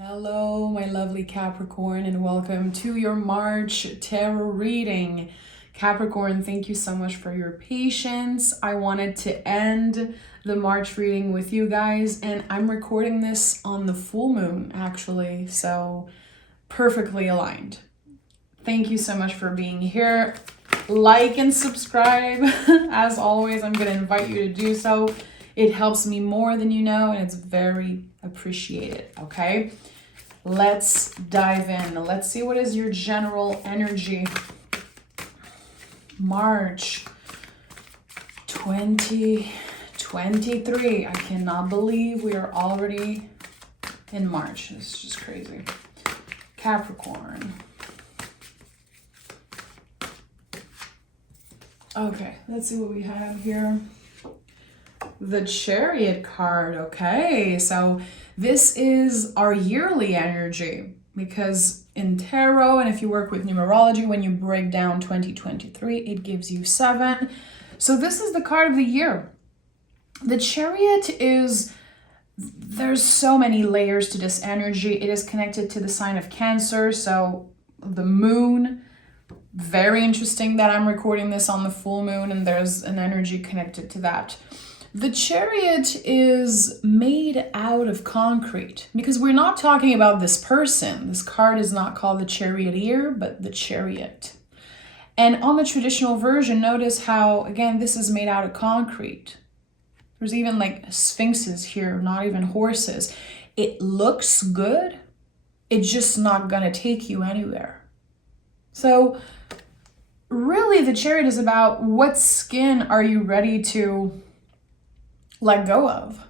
Hello, my lovely Capricorn, and welcome to your March tarot reading. Capricorn, thank you so much for your patience. I wanted to end the March reading with you guys, and I'm recording this on the full moon, actually, so perfectly aligned. Thank you so much for being here. Like and subscribe. As always, I'm going to invite you to do so. It helps me more than you know, and it's very appreciated, okay? Let's dive in. Let's see what is your general energy. March 2023. I cannot believe we are already in March. It's just crazy. Capricorn. Okay, let's see what we have here. The Chariot card. Okay, so this is our yearly energy, because in tarot, and if you work with numerology, when you break down 2023, it gives you 7. So this is the card of the year. The Chariot is, there's so many layers to this energy. It is connected to the sign of Cancer, so the moon. Very interesting that I'm recording this on the full moon and there's an energy connected to that. The Chariot is made out of concrete, because we're not talking about this person. This card is not called the Charioteer, but the Chariot. And on the traditional version, notice how, again, this is made out of concrete. There's even like sphinxes here, not even horses. It looks good. It's just not gonna take you anywhere. So really, the Chariot is about what skin are you ready to let go of?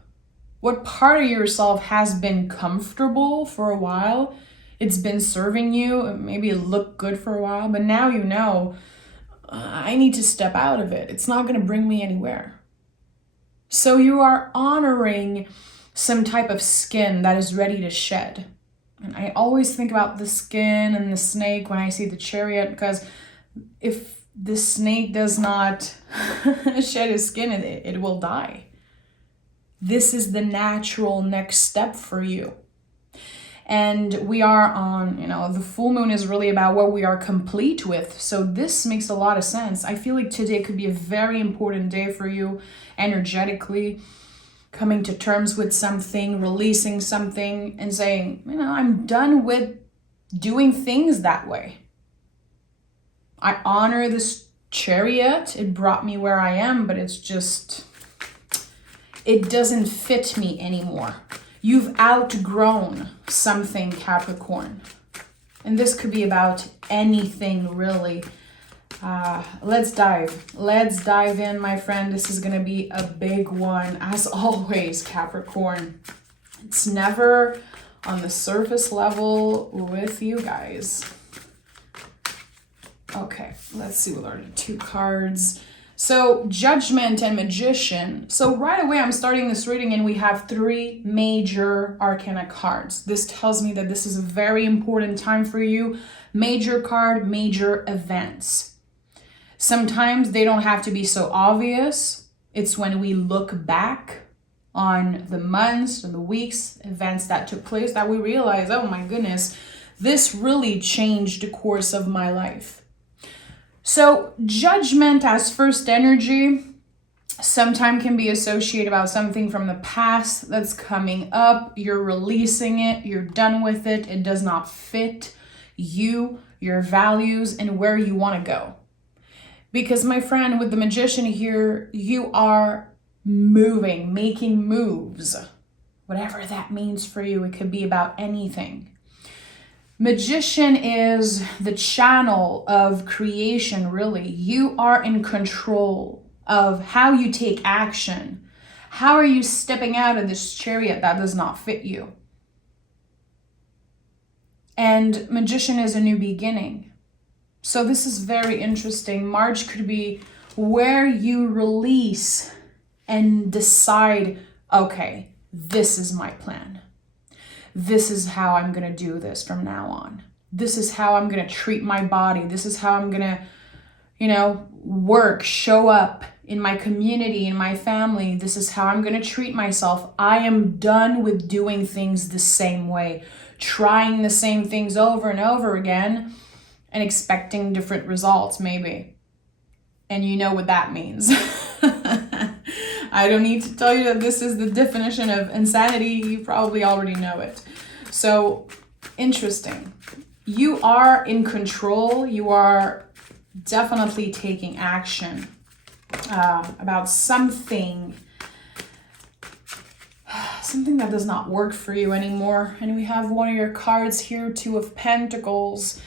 What part of yourself has been comfortable for a while? It's been serving you, maybe it looked good for a while, but now you know, I need to step out of it. It's not going to bring me anywhere. So you are honoring some type of skin that is ready to shed. And I always think about the skin and the snake when I see the Chariot, because if the snake does not shed his skin, it will die. This is the natural next step for you. And we are on, the full moon is really about what we are complete with. So this makes a lot of sense. I feel like today could be a very important day for you energetically, coming to terms with something, releasing something, and saying, I'm done with doing things that way. I honor this Chariot. It brought me where I am, but it doesn't fit me anymore. You've outgrown something, Capricorn. And this could be about anything, really. Let's dive in, my friend. This is going to be a big one. As always, Capricorn. It's never on the surface level with you guys. Okay, let's see what are the 2 cards. So Judgment and Magician. So right away I'm starting this reading and we have 3 major arcana cards. This tells me that this is a very important time for you. Major card, major events. Sometimes they don't have to be so obvious. It's when we look back on the months and the weeks, events that took place, that we realize, oh my goodness, this really changed the course of my life. So Judgment as first energy sometimes can be associated about something from the past that's coming up. You're releasing it. You're done with it. It does not fit you, your values, and where you want to go. Because, my friend, with the Magician here, you are moving, making moves. Whatever that means for you, it could be about anything. Magician is the channel of creation, really. You are in control of how you take action. How are you stepping out of this Chariot that does not fit you? And Magician is a new beginning. So this is very interesting. March could be where you release and decide, okay, this is my plan. This is how I'm going to do this from now on. This is how I'm going to treat my body. This is how I'm going to, work, show up in my community, in my family. This is how I'm going to treat myself. I am done with doing things the same way, trying the same things over and over again and expecting different results, maybe. And you know what that means. I don't need to tell you that this is the definition of insanity. You probably already know it. So, interesting. You are in control. You are definitely taking action about something that does not work for you anymore. And we have one of your cards here, Two of Pentacles.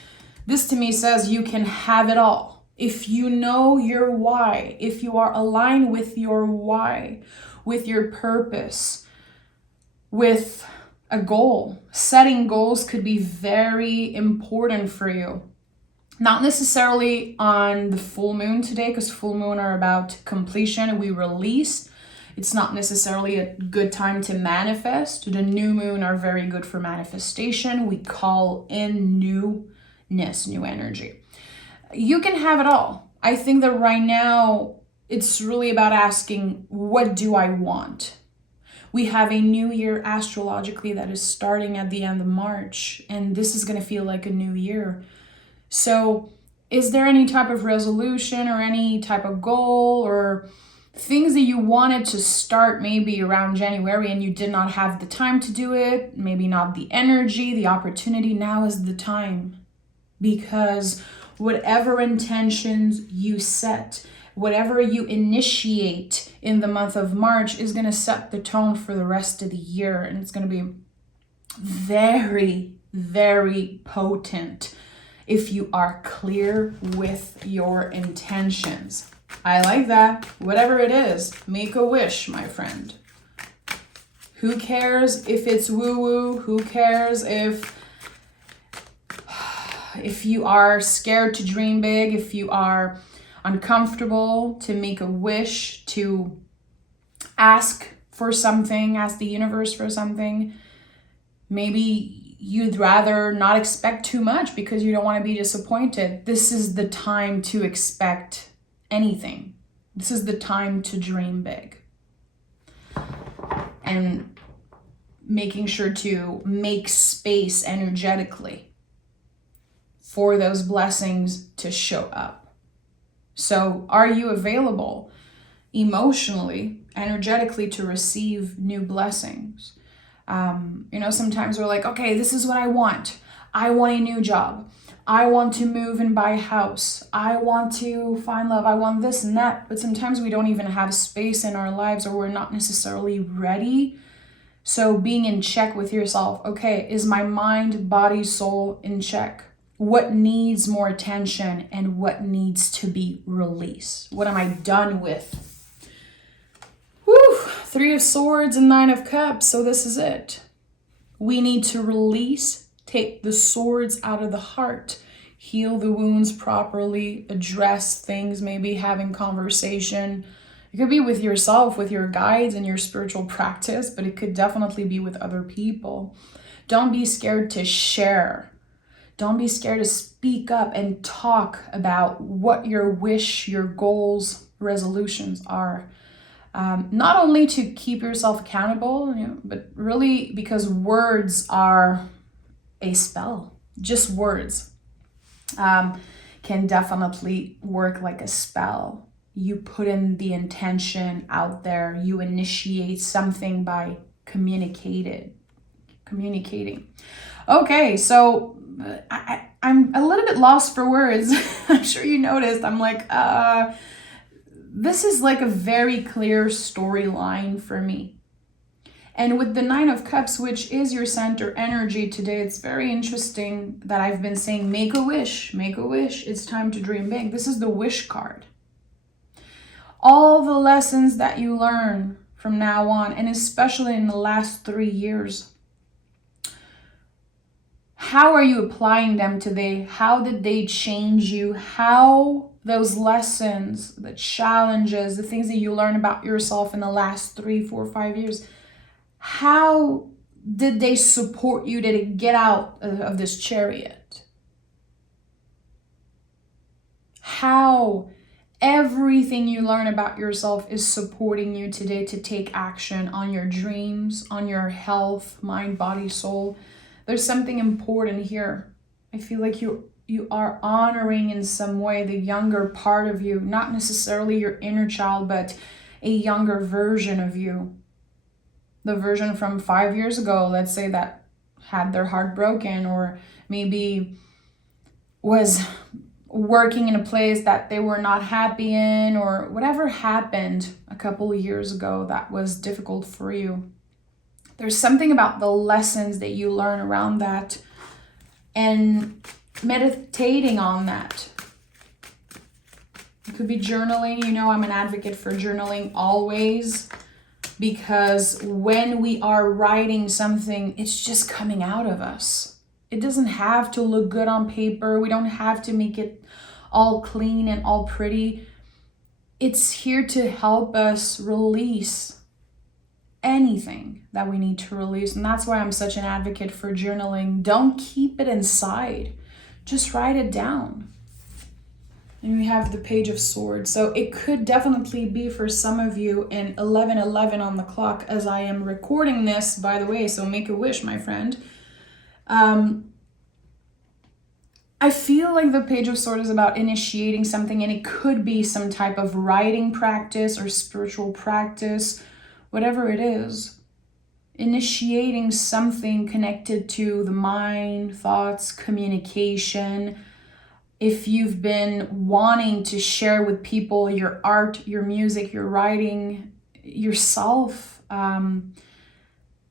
This to me says you can have it all. If you know your why, if you are aligned with your why, with your purpose, with a goal. Setting goals could be very important for you. Not necessarily on the full moon today, because full moon are about completion. We release. It's not necessarily a good time to manifest. The new moon are very good for manifestation. We call in newness, new energy. You can have it all. I think that right now it's really about asking, what do I want? We have a new year astrologically that is starting at the end of March, and this is going to feel like a new year. So is there any type of resolution or any type of goal or things that you wanted to start maybe around January and you did not have the time to do it, maybe not the energy, the opportunity? Now is the time, because whatever intentions you set, whatever you initiate in the month of March is going to set the tone for the rest of the year, and it's going to be very, very potent if you are clear with your intentions. I like that. Whatever it is, make a wish, my friend. Who cares if it's woo-woo? Who cares if you are scared to dream big, if you are uncomfortable to make a wish, to ask for something, ask the universe for something. Maybe you'd rather not expect too much because you don't want to be disappointed. This is the time to expect anything. This is the time to dream big. And making sure to make space energetically for those blessings to show up. So are you available emotionally, energetically to receive new blessings? Sometimes we're like, okay, this is what I want. I want a new job. I want to move and buy a house. I want to find love. I want this and that. But sometimes we don't even have space in our lives, or we're not necessarily ready. So being in check with yourself. Okay, is my mind, body, soul in check? What needs more attention and what needs to be released? What am I done with? Whew, 3 of Swords and 9 of Cups. So this is it. We need to release, take the swords out of the heart, heal the wounds properly, address things, maybe having conversation. It could be with yourself, with your guides and your spiritual practice, but it could definitely be with other people. Don't be scared to share. Don't be scared to speak up and talk about what your wish, your goals, resolutions are. Not only to keep yourself accountable, but really because words are a spell. Just words can definitely work like a spell. You put in the intention out there. You initiate something by communicating. Okay, so I'm a little bit lost for words. I'm sure you noticed. I'm like, this is like a very clear storyline for me. And with the 9 of Cups, which is your center energy today, it's very interesting that I've been saying, make a wish, make a wish. It's time to dream big. This is the wish card. All the lessons that you learn from now on, and especially in the last 3 years, how are you applying them today? How did they change you? How those lessons, the challenges, the things that you learn about yourself in the last 3, 4, 5 years, how did they support you to get out of this chariot? How Everything you learn about yourself is supporting you today to take action on your dreams, on your health, mind, body, soul. There's something important here. I feel like you are honoring in some way the younger part of you, not necessarily your inner child, but a younger version of you. The version from 5 years ago, let's say, that had their heart broken, or maybe was working in a place that they were not happy in, or whatever happened a couple of years ago that was difficult for you. There's something about the lessons that you learn around that and meditating on that. It could be journaling. You know, I'm an advocate for journaling always, because when we are writing something, it's just coming out of us. It doesn't have to look good on paper. We don't have to make it all clean and all pretty. It's here to help us release anything that we need to release. And that's why I'm such an advocate for journaling. Don't keep it inside. Just write it down. And we have the Page of Swords. So it could definitely be for some of you in 11:11 on the clock as I am recording this, by the way. So make a wish, my friend. I feel like the Page of Swords is about initiating something, and it could be some type of writing practice or spiritual practice, whatever it is. Initiating something connected to the mind, thoughts, communication. If you've been wanting to share with people your art, your music, your writing, yourself,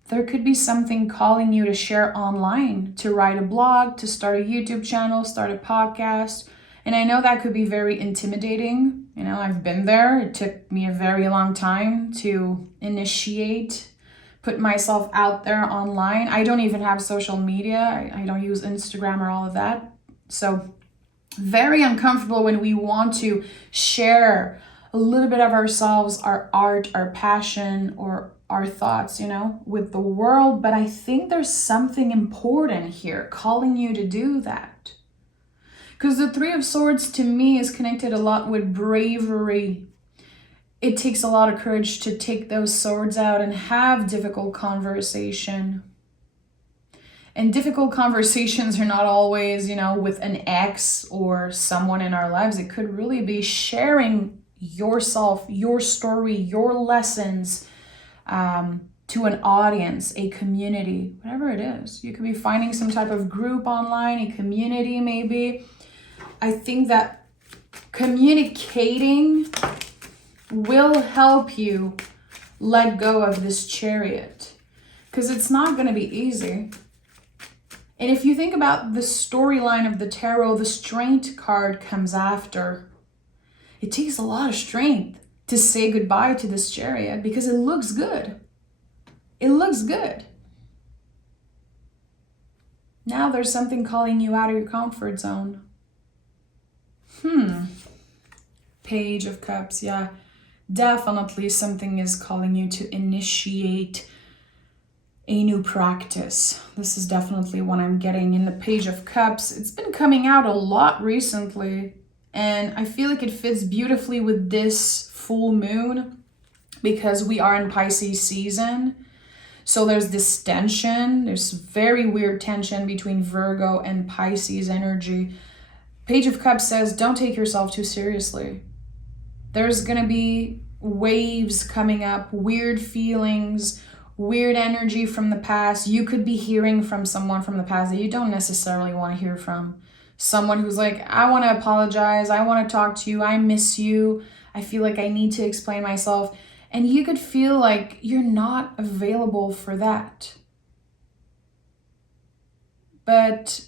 there could be something calling you to share online, to write a blog, to start a YouTube channel, start a podcast. And I know that could be very intimidating. You know, I've been there. It took me a very long time to initiate, put myself out there online. I don't even have social media. I don't use Instagram or all of that. So very uncomfortable when we want to share a little bit of ourselves, our art, our passion, or our thoughts, you know, with the world. But I think there's something important here calling you to do that. Because the Three of Swords to me is connected a lot with bravery. It takes a lot of courage to take those swords out and have difficult conversation. And difficult conversations are not always, you know, with an ex or someone in our lives. It could really be sharing yourself, your story, your lessons to an audience, a community, whatever it is. You could be finding some type of group online, a community maybe. I think that communicating will help you let go of this Chariot, because it's not going to be easy. And if you think about the storyline of the tarot, the Strength card comes after. It takes a lot of strength to say goodbye to this Chariot because it looks good. It looks good. Now there's something calling you out of your comfort zone. Page of Cups, yeah. Definitely something is calling you to initiate a new practice. This is definitely what I'm getting in the Page of Cups. It's been coming out a lot recently, and I feel like it fits beautifully with this full moon because we are in Pisces season. So there's this tension, there's very weird tension between Virgo and Pisces energy. Page of Cups says, don't take yourself too seriously. There's gonna be waves coming up, weird feelings, weird energy from the past. You could be hearing from someone from the past that you don't necessarily want to hear from. Someone who's like, I want to apologize, I want to talk to you, I miss you, I feel like I need to explain myself. And you could feel like you're not available for that. But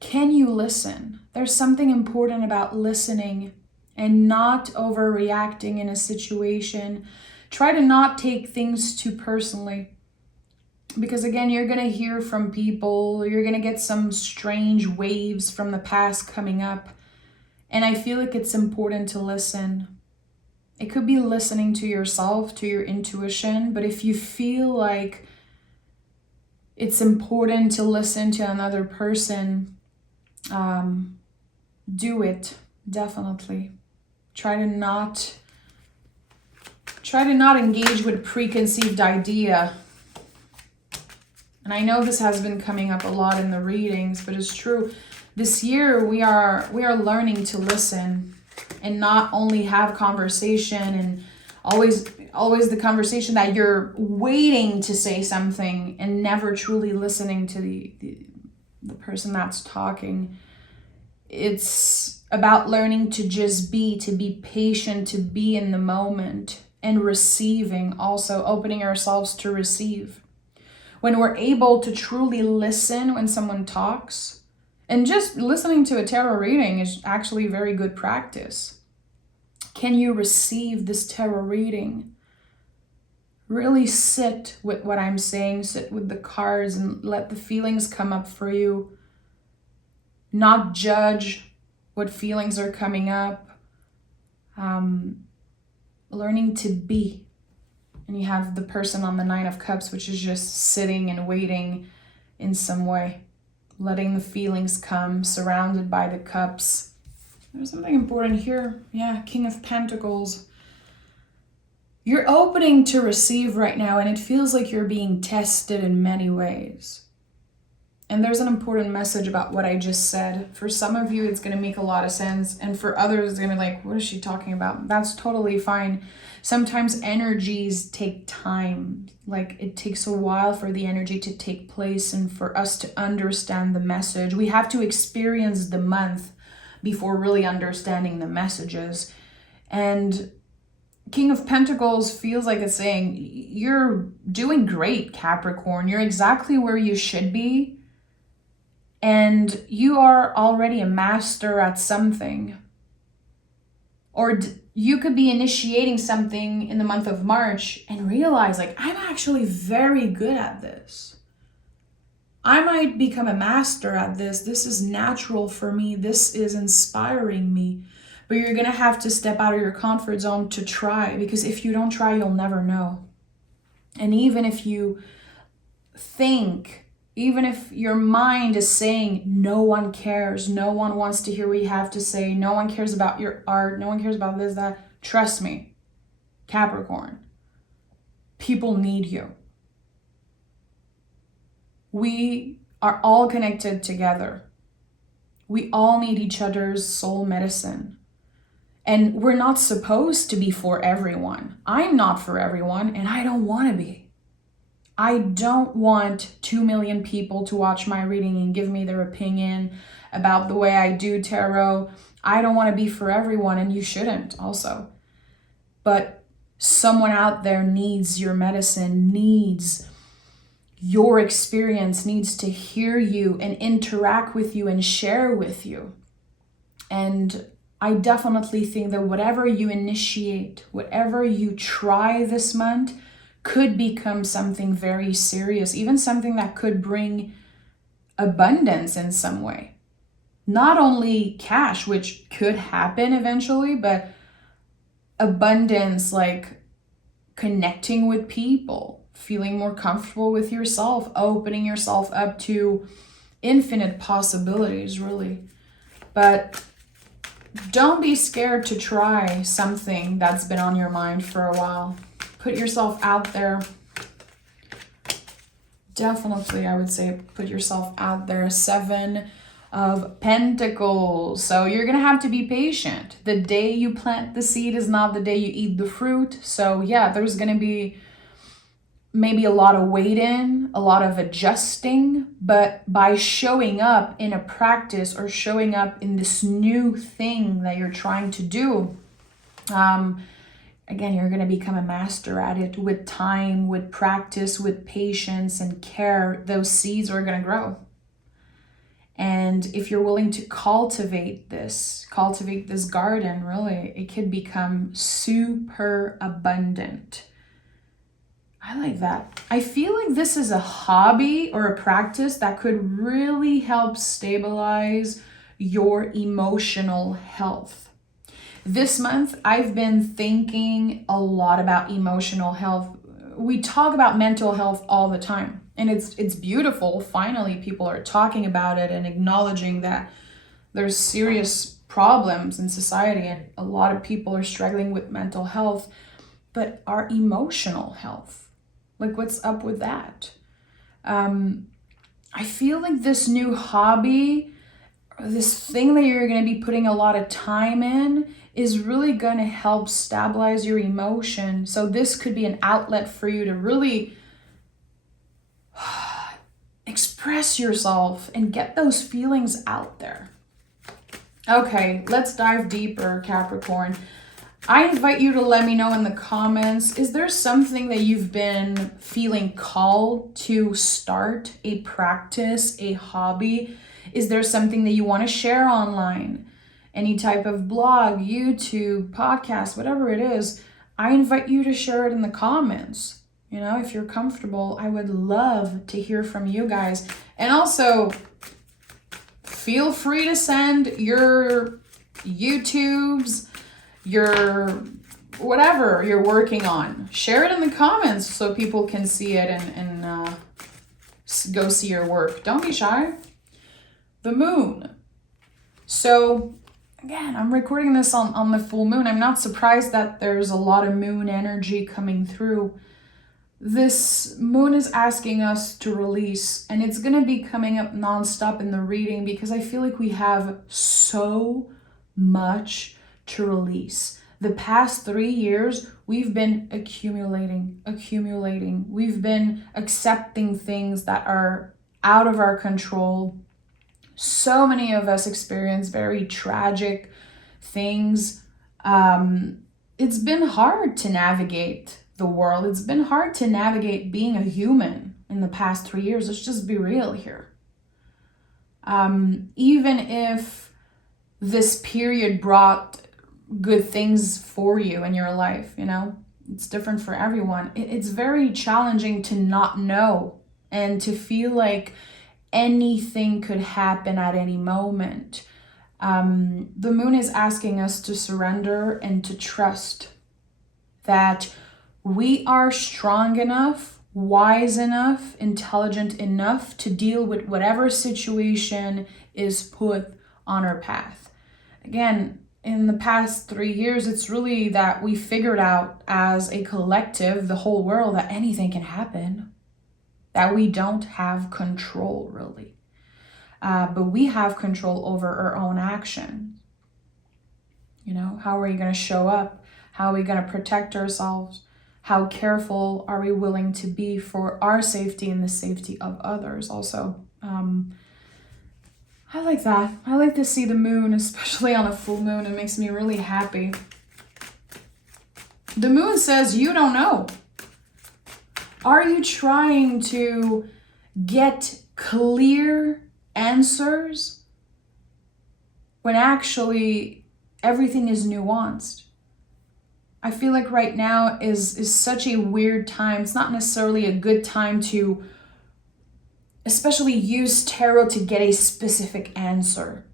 can you listen? There's something important about listening and not overreacting in a situation. Try to not take things too personally. Because again, you're going to hear from people, you're going to get some strange waves from the past coming up. And I feel like it's important to listen. It could be listening to yourself, to your intuition, but if you feel like it's important to listen to another person, do it, definitely. Try to not engage with preconceived idea. And I know this has been coming up a lot in the readings, but it's true. This year we are learning to listen and not only have conversation and always the conversation that you're waiting to say something and never truly listening to the person that's talking. It's about learning to just be, to be patient, to be in the moment, and receiving, also opening ourselves to receive. When we're able to truly listen when someone talks, and just listening to a tarot reading is actually very good practice. Can you receive this tarot reading? Really sit with what I'm saying, sit with the cards and let the feelings come up for you. Not judge what feelings are coming up. Learning to be. And you have the person on the Nine of Cups, which is just sitting and waiting in some way. Letting the feelings come, surrounded by the cups. There's something important here. Yeah, King of Pentacles. You're opening to receive right now, and it feels like you're being tested in many ways. And there's an important message about what I just said. For some of you, it's going to make a lot of sense. And for others, it's going to be like, what is she talking about? That's totally fine. Sometimes energies take time. Like it takes a while for the energy to take place and for us to understand the message. We have to experience the month before really understanding the messages. And King of Pentacles feels like it's saying, you're doing great, Capricorn. You're exactly where you should be. And you are already a master at something. Or you could be initiating something in the month of March and realize, like, I'm actually very good at this. I might become a master at this. This is natural for me. This is inspiring me. But you're going to have to step out of your comfort zone to try, because if you don't try, you'll never know. And even if you think, even if your mind is saying, no one cares, no one wants to hear what you have to say, no one cares about your art, no one cares about this, that, trust me, Capricorn, people need you. We are all connected together. We all need each other's soul medicine. And we're not supposed to be for everyone. I'm not for everyone, and I don't want to be. I don't want 2 million people to watch my reading and give me their opinion about the way I do tarot. I don't want to be for everyone, and you shouldn't also. But someone out there needs your medicine, needs your experience, needs to hear you and interact with you and share with you. And I definitely think that whatever you initiate, whatever you try this month, could become something very serious, even something that could bring abundance in some way. Not only cash, which could happen eventually, but abundance, like connecting with people, feeling more comfortable with yourself, opening yourself up to infinite possibilities, really. But don't be scared to try something that's been on your mind for a while. Put yourself out there. Definitely, I would say, put yourself out there. 7 of Pentacles. So you're going to have to be patient. The day you plant the seed is not the day you eat the fruit. So yeah, there's going to be maybe a lot of waiting, a lot of adjusting, but by showing up in a practice or showing up in this new thing that you're trying to do, again, you're going to become a master at it with time, with practice, with patience and care. Those seeds are going to grow. And if you're willing to cultivate this garden, really, it could become super abundant. I like that. I feel like this is a hobby or a practice that could really help stabilize your emotional health. This month, I've been thinking a lot about emotional health. We talk about mental health all the time, and it's beautiful. Finally, people are talking about it and acknowledging that there's serious problems in society, and a lot of people are struggling with mental health, but our emotional health, like what's up with that? I feel like this new hobby, this thing that you're going to be putting a lot of time in, is really going to help stabilize your emotion. So this could be an outlet for you to really express yourself and get those feelings out there. Okay, let's dive deeper, Capricorn. I invite you to let me know in the comments, is there something that you've been feeling called to start, a practice, a hobby? Is there something that you want to share online? Any type of blog, YouTube, podcast, whatever it is, I invite you to share it in the comments. You know, if you're comfortable, I would love to hear from you guys. And also, feel free to send your YouTubes, your whatever you're working on. Share it in the comments so people can see it and go see your work. Don't be shy. The moon. So again, I'm recording this on the full moon. I'm not surprised that there's a lot of moon energy coming through. This moon is asking us to release, and it's going to be coming up nonstop in the reading because I feel like we have so much to release. The past 3 years, we've been accumulating. We've been accepting things that are out of our control. So many of us experience very tragic things. It's been hard to navigate the world. It's been hard to navigate being a human in the past 3 years. Let's just be real here. Even if this period brought good things for you in your life, you know, it's different for everyone. It's very challenging to not know and to feel like anything could happen at any moment. The moon is asking us to surrender and to trust that we are strong enough, wise enough, intelligent enough to deal with whatever situation is put on our path. Again, in the past 3 years, it's really that we figured out as a collective, the whole world, that anything can happen, that we don't have control really. But we have control over our own action. You know, how are we going to show up? How are we going to protect ourselves? How careful are we willing to be for our safety and the safety of others also? I like that. I like to see the moon, especially on a full moon. It makes me really happy. The moon says you don't know. Are you trying to get clear answers when actually everything is nuanced? I feel like right now is such a weird time. It's not necessarily a good time to especially use tarot to get a specific answer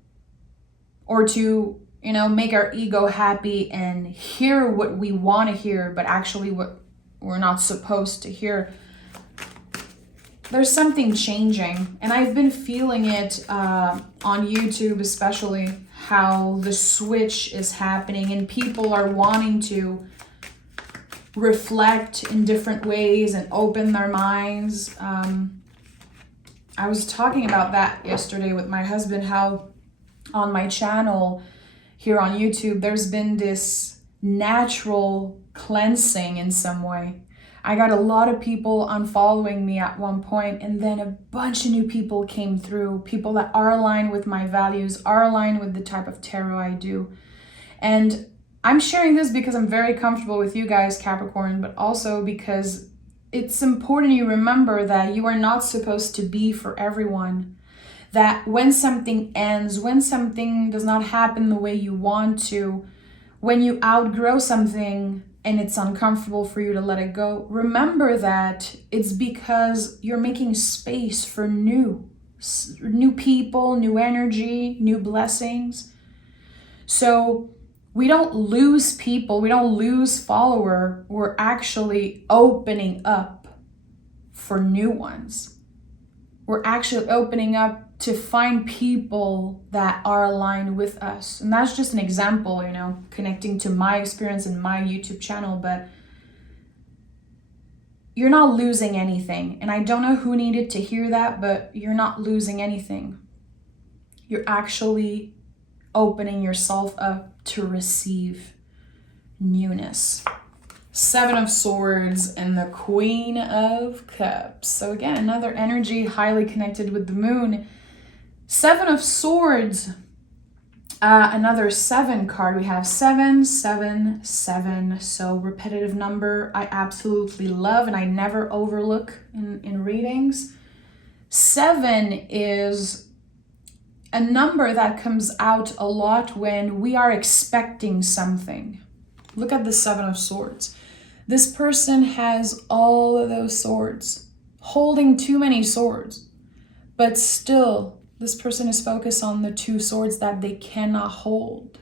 or to, you know, make our ego happy and hear what we want to hear, but actually what we're not supposed to hear. There's something changing, and I've been feeling it on YouTube especially, how the switch is happening and people are wanting to reflect in different ways and open their minds. I was talking about that yesterday with my husband, how on my channel here on YouTube, there's been this natural cleansing in some way. I got a lot of people unfollowing me at one point, and then a bunch of new people came through, people that are aligned with my values, are aligned with the type of tarot I do. And I'm sharing this because I'm very comfortable with you guys, Capricorn, but also because it's important you remember that you are not supposed to be for everyone. That when something ends, when something does not happen the way you want to, when you outgrow something and it's uncomfortable for you to let it go, remember that it's because you're making space for new people, new energy, new blessings. So we don't lose people, we don't lose follower, we're actually opening up for new ones. We're actually opening up to find people that are aligned with us. And that's just an example, you know, connecting to my experience in my YouTube channel, but you're not losing anything. And I don't know who needed to hear that, but you're not losing anything. You're actually opening yourself up to receive newness. 7 of Swords and the Queen of Cups. So again, another energy highly connected with the moon. 7 of Swords, another 7 card. We have 7, 7, 7. So repetitive number I absolutely love and I never overlook in readings. 7 is a number that comes out a lot when we are expecting something. Look at the 7 of Swords. This person has all of those swords, holding too many swords, but still this person is focused on the 2 swords that they cannot hold.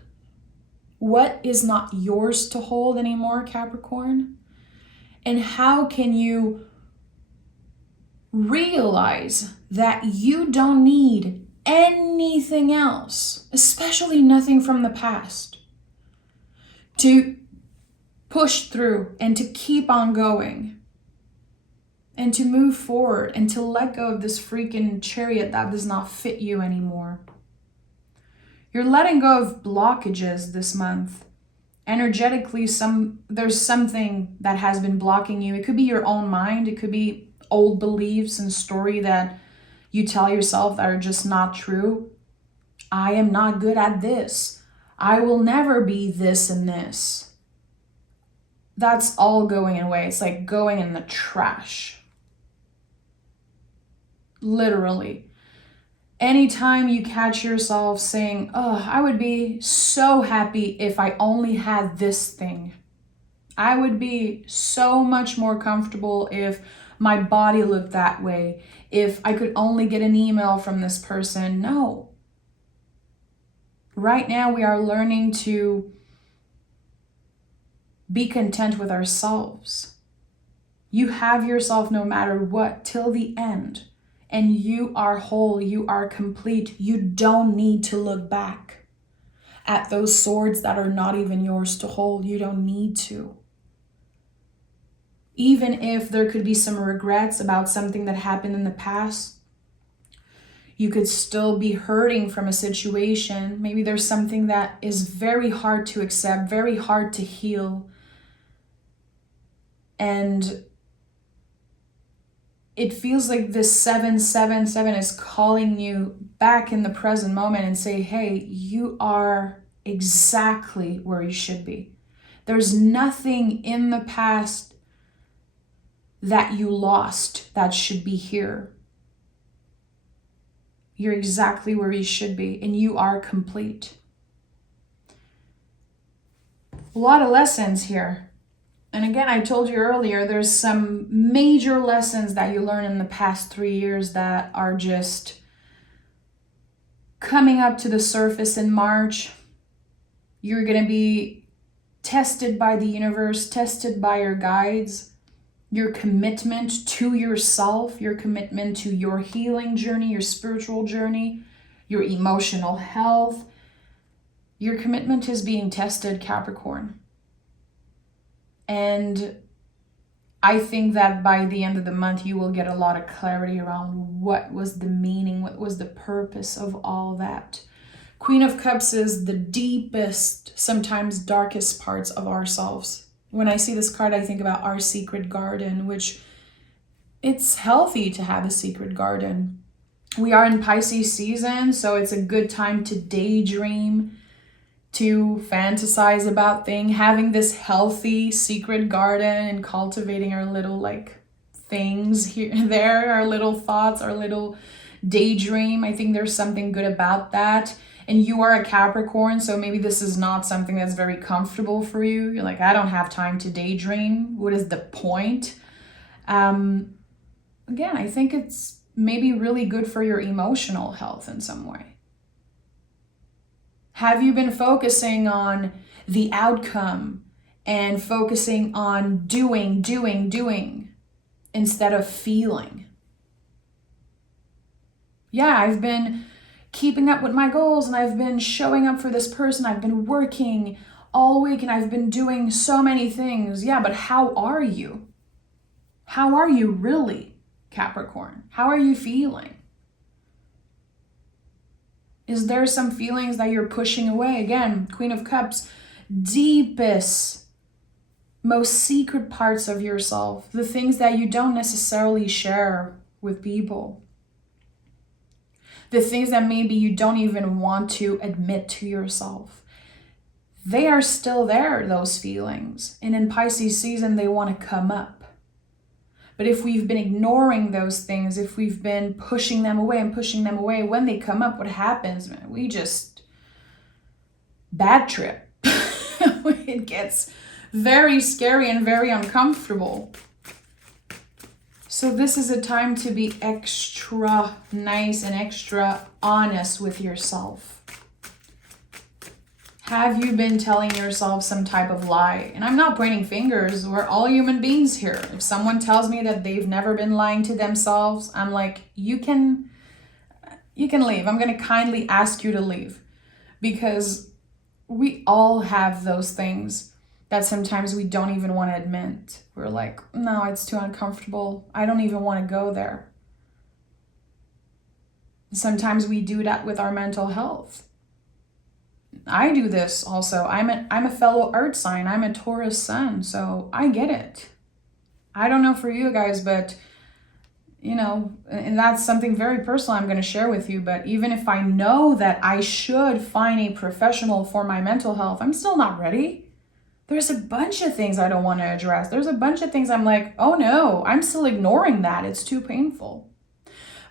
What is not yours to hold anymore, Capricorn? And how can you realize that you don't need anything else, especially nothing from the past, to push through and to keep on going and to move forward and to let go of this freaking chariot that does not fit you anymore? You're letting go of blockages this month. Energetically, there's something that has been blocking you. It could be your own mind. It could be old beliefs and story that you tell yourself that are just not true. I am not good at this. I will never be this and this. That's all going away. It's like going in the trash. Literally. Anytime you catch yourself saying, oh, I would be so happy if I only had this thing. I would be so much more comfortable if my body looked that way. If I could only get an email from this person. No. Right now we are learning to be content with ourselves. You have yourself no matter what till the end. And you are whole, you are complete. You don't need to look back at those swords that are not even yours to hold. You don't need to. Even if there could be some regrets about something that happened in the past, you could still be hurting from a situation. Maybe there's something that is very hard to accept, very hard to heal. And it feels like this 777 is calling you back in the present moment and say, hey, you are exactly where you should be. There's nothing in the past that you lost that should be here. You're exactly where you should be, and you are complete. A lot of lessons here. And again, I told you earlier, there's some major lessons that you learned in the past 3 years that are just coming up to the surface in March. You're going to be tested by the universe, tested by your guides, your commitment to yourself, your commitment to your healing journey, your spiritual journey, your emotional health. Your commitment is being tested, Capricorn. And I think that by the end of the month, you will get a lot of clarity around what was the meaning, what was the purpose of all that. Queen of Cups is the deepest, sometimes darkest parts of ourselves. When I see this card, I think about our secret garden, which it's healthy to have a secret garden. We are in Pisces season, so it's a good time to daydream, to fantasize about things, having this healthy secret garden and cultivating our little things here and there, our little thoughts, our little daydream. I think there's something good about that. And you are a Capricorn, so maybe this is not something that's very comfortable for you. You're like, I don't have time to daydream. What is the point? Again, I think it's maybe really good for your emotional health in some way. Have you been focusing on the outcome and focusing on doing instead of feeling? Yeah, I've been keeping up with my goals and I've been showing up for this person. I've been working all week and I've been doing so many things. Yeah, but how are you? How are you really, Capricorn? How are you feeling? Is there some feelings that you're pushing away? Again, Queen of Cups, deepest, most secret parts of yourself, the things that you don't necessarily share with people, the things that maybe you don't even want to admit to yourself. They are still there, those feelings. And in Pisces season, they want to come up. But if we've been ignoring those things, if we've been pushing them away and pushing them away, when they come up, what happens? Man, we just bad trip. It gets very scary and very uncomfortable. So this is a time to be extra nice and extra honest with yourself. Have you been telling yourself some type of lie? And I'm not pointing fingers. We're all human beings here. If someone tells me that they've never been lying to themselves, I'm like, you can leave. I'm going to kindly ask you to leave, because we all have those things that sometimes we don't even want to admit. We're like, no, it's too uncomfortable. I don't even want to go there. Sometimes we do that with our mental health. I do this also. I'm a fellow earth sign. I'm a Taurus sun, so I get it. I don't know for you guys, but and that's something very personal I'm going to share with you, but even if I know that I should find a professional for my mental health, I'm still not ready. There's a bunch of things I don't want to address. There's a bunch of things I'm like, oh no, I'm still ignoring that. It's too painful.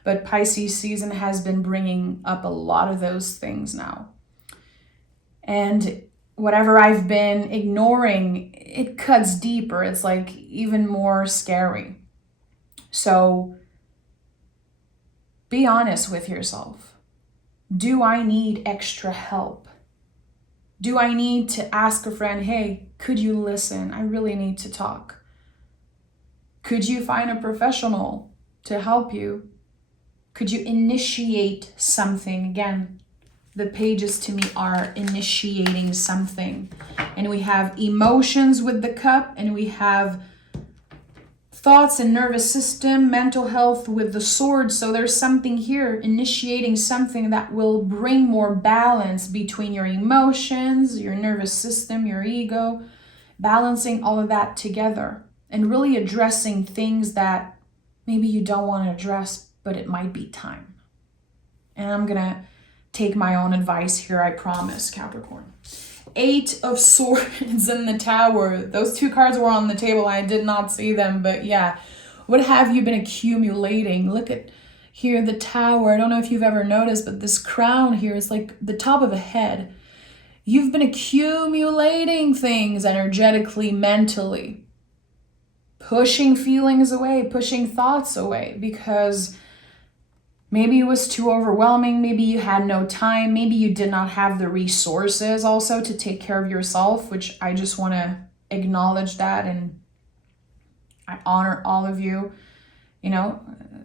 But Pisces season has been bringing up a lot of those things now. And whatever I've been ignoring, it cuts deeper. It's like even more scary. So be honest with yourself. Do I need extra help? Do I need to ask a friend, hey, could you listen? I really need to talk. Could you find a professional to help you? Could you initiate something? Again, the pages to me are initiating something. And we have emotions with the cup, and we have thoughts and nervous system, mental health with the sword. So there's something here, initiating something that will bring more balance between your emotions, your nervous system, your ego, balancing all of that together and really addressing things that maybe you don't want to address, but it might be time. And I'm going to take my own advice here, I promise, Capricorn. 8 of Swords in the Tower. Those two cards were on the table. I did not see them, but yeah. What have you been accumulating? Look at here, the Tower. I don't know if you've ever noticed, but this crown here is like the top of a head. You've been accumulating things energetically, mentally. Pushing feelings away, pushing thoughts away, because maybe it was too overwhelming. Maybe you had no time. Maybe you did not have the resources also to take care of yourself, which I just want to acknowledge that. And I honor all of you.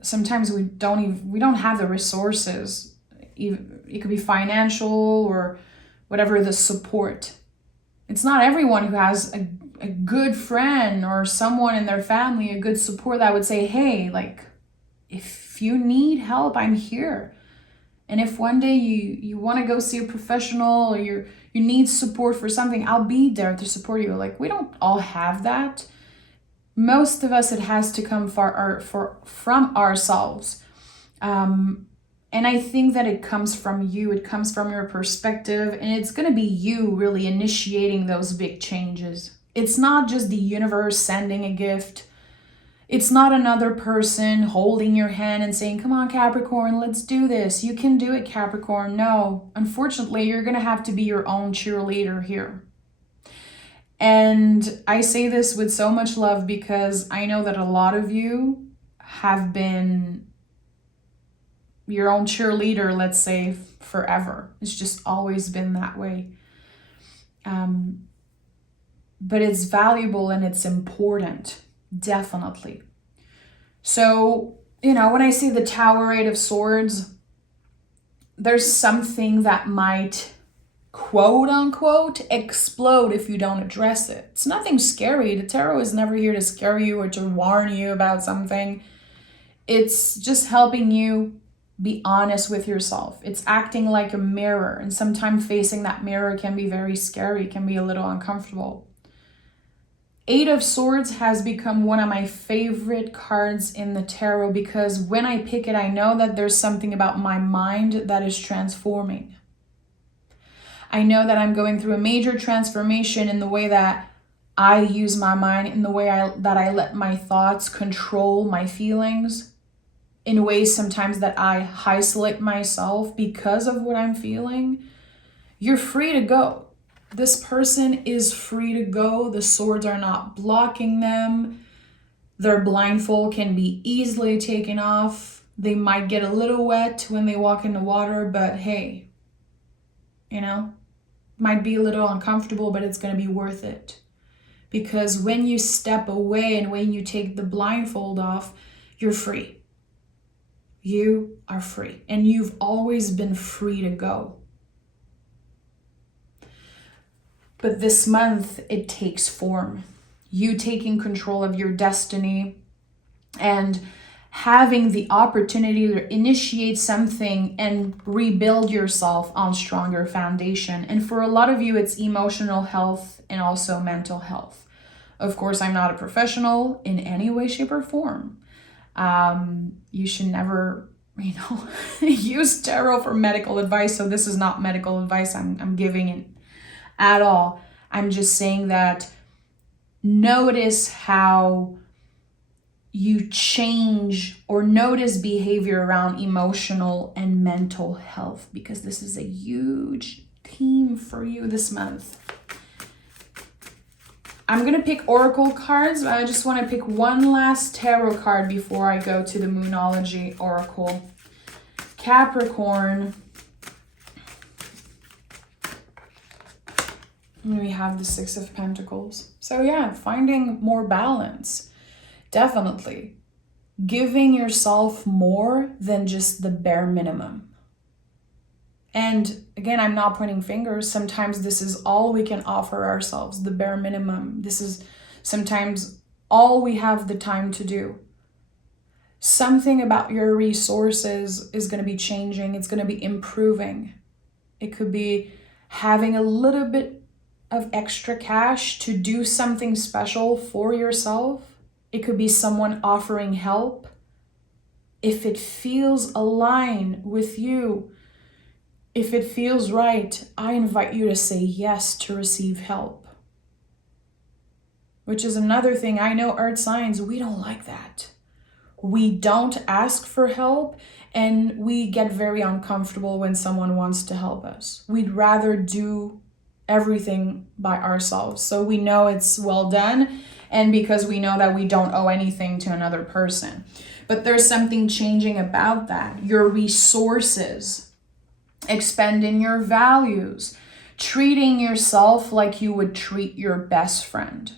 Sometimes we don't have the resources. It could be financial or whatever, the support. It's not everyone who has a good friend or someone in their family, a good support that would say, hey, like, if you need help, I'm here. And if one day you want to go see a professional or you need support for something, I'll be there to support you. Like, we don't all have that. Most of us, it has to come from ourselves. And I think that it comes from you. It comes from your perspective. And it's going to be you really initiating those big changes. It's not just the universe sending a gift. It's not another person holding your hand and saying, come on, Capricorn, let's do this. You can do it, Capricorn. No, unfortunately, you're going to have to be your own cheerleader here. And I say this with so much love because I know that a lot of you have been your own cheerleader, let's say, forever. It's just always been that way. But it's valuable and it's important. Definitely. So, when I see the Tower, 8 of Swords, there's something that might, quote unquote, explode if you don't address it. It's nothing scary. The tarot is never here to scare you or to warn you about something. It's just helping you be honest with yourself. It's acting like a mirror, and sometimes facing that mirror can be very scary, can be a little uncomfortable. Eight of Swords has become one of my favorite cards in the tarot because when I pick it, I know that there's something about my mind that is transforming. I know that I'm going through a major transformation in the way that I use my mind, in the way that I let my thoughts control my feelings, in ways sometimes that I isolate myself because of what I'm feeling. You're free to go. This person is free to go. The swords are not blocking them. Their blindfold can be easily taken off. They might get a little wet when they walk in the water, but hey, might be a little uncomfortable, but it's going to be worth it. Because when you step away and when you take the blindfold off, you're free. You are free. And you've always been free to go. But this month, it takes form. You taking control of your destiny and having the opportunity to initiate something and rebuild yourself on stronger foundation. And for a lot of you, it's emotional health and also mental health. Of course, I'm not a professional in any way, shape, or form. You should never, use tarot for medical advice. So this is not medical advice I'm giving it at all. I'm just saying that notice how you change or notice behavior around emotional and mental health, because this is a huge theme for you this month. I'm going to pick oracle cards, but I just want to pick one last tarot card before I go to the Moonology oracle. Capricorn. And we have the Six of Pentacles. So yeah, finding more balance. Definitely. Giving yourself more than just the bare minimum. And again, I'm not pointing fingers. Sometimes this is all we can offer ourselves, the bare minimum. This is sometimes all we have the time to do. Something about your resources is going to be changing. It's going to be improving. It could be having a little bit of extra cash to do something special for yourself. It could be someone offering help. If it feels aligned with you, if it feels right, I invite you to say yes to receive help. Which is another thing. I know earth signs, we don't like that. We don't ask for help, and we get very uncomfortable when someone wants to help us. We'd rather do everything by ourselves. So we know it's well done, and because we know that we don't owe anything to another person. But there's something changing about that. Your resources, expending your values, treating yourself like you would treat your best friend.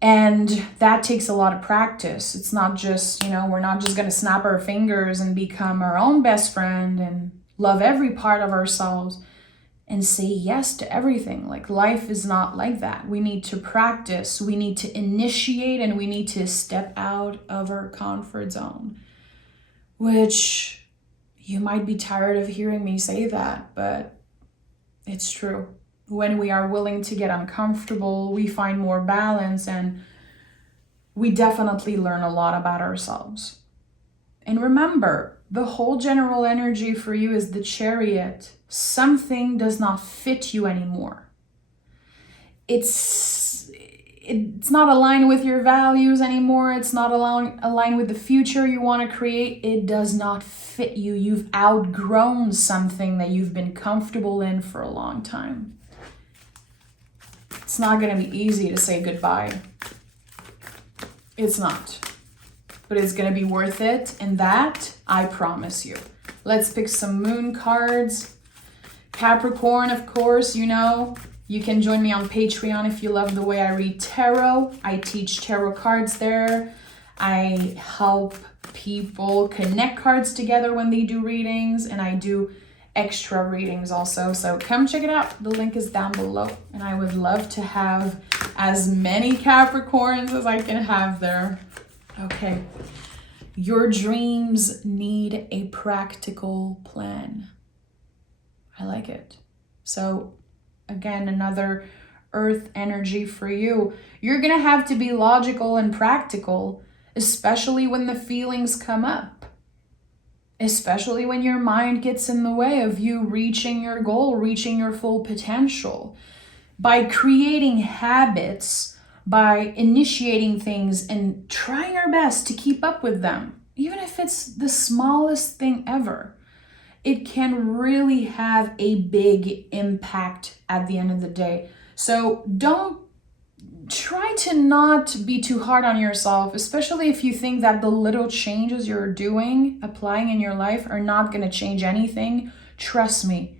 And that takes a lot of practice. It's not just, we're not just going to snap our fingers and become our own best friend and love every part of ourselves and say yes to everything. Like, life is not like that. We need to practice, we need to initiate, and we need to step out of our comfort zone. Which, you might be tired of hearing me say that, but it's true. When we are willing to get uncomfortable, we find more balance, and we definitely learn a lot about ourselves. And remember, the whole general energy for you is the Chariot. Something does not fit you anymore. It's not aligned with your values anymore. It's not aligned with the future you want to create. It does not fit you. You've outgrown something that you've been comfortable in for a long time. It's not going to be easy to say goodbye. It's not. But it's going to be worth it, and that I promise you. Let's pick some moon cards. Capricorn, of course, you can join me on Patreon if you love the way I read tarot. I teach tarot cards there. I help people connect cards together when they do readings, and I do extra readings also. So come check it out. The link is down below. And I would love to have as many Capricorns as I can have there. Okay. Your dreams need a practical plan. I like it. So again, another earth energy for you. You're going to have to be logical and practical, especially when the feelings come up. Especially when your mind gets in the way of you reaching your goal, reaching your full potential. By creating habits, by initiating things and trying our best to keep up with them, even if it's the smallest thing ever, it can really have a big impact at the end of the day. So try to not be too hard on yourself, especially if you think that the little changes you're applying in your life are not going to change anything. Trust me,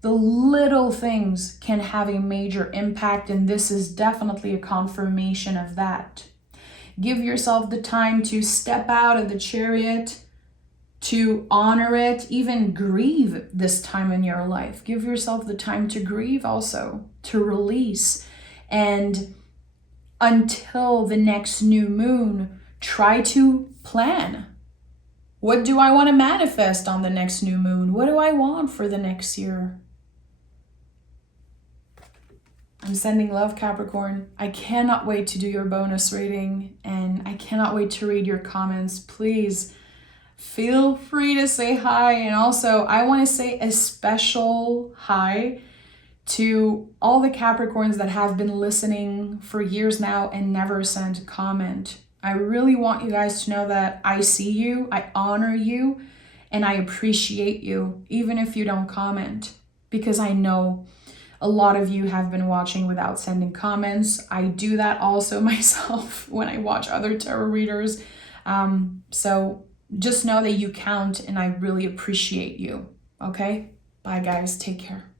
the little things can have a major impact, and this is definitely a confirmation of that. Give yourself the time to step out of the Chariot, to honor it, even grieve this time in your life. Give yourself the time to grieve also, to release. And until the next new moon, try to plan. What do I want to manifest on the next new moon? What do I want for the next year? I'm sending love, Capricorn. I cannot wait to do your bonus reading, and I cannot wait to read your comments. Please feel free to say hi. And also, I want to say a special hi to all the Capricorns that have been listening for years now and never sent a comment. I really want you guys to know that I see you, I honor you, and I appreciate you, even if you don't comment, because I know a lot of you have been watching without sending comments. I do that also myself when I watch other tarot readers. So just know that you count, and I really appreciate you. Okay? Bye, guys. Take care.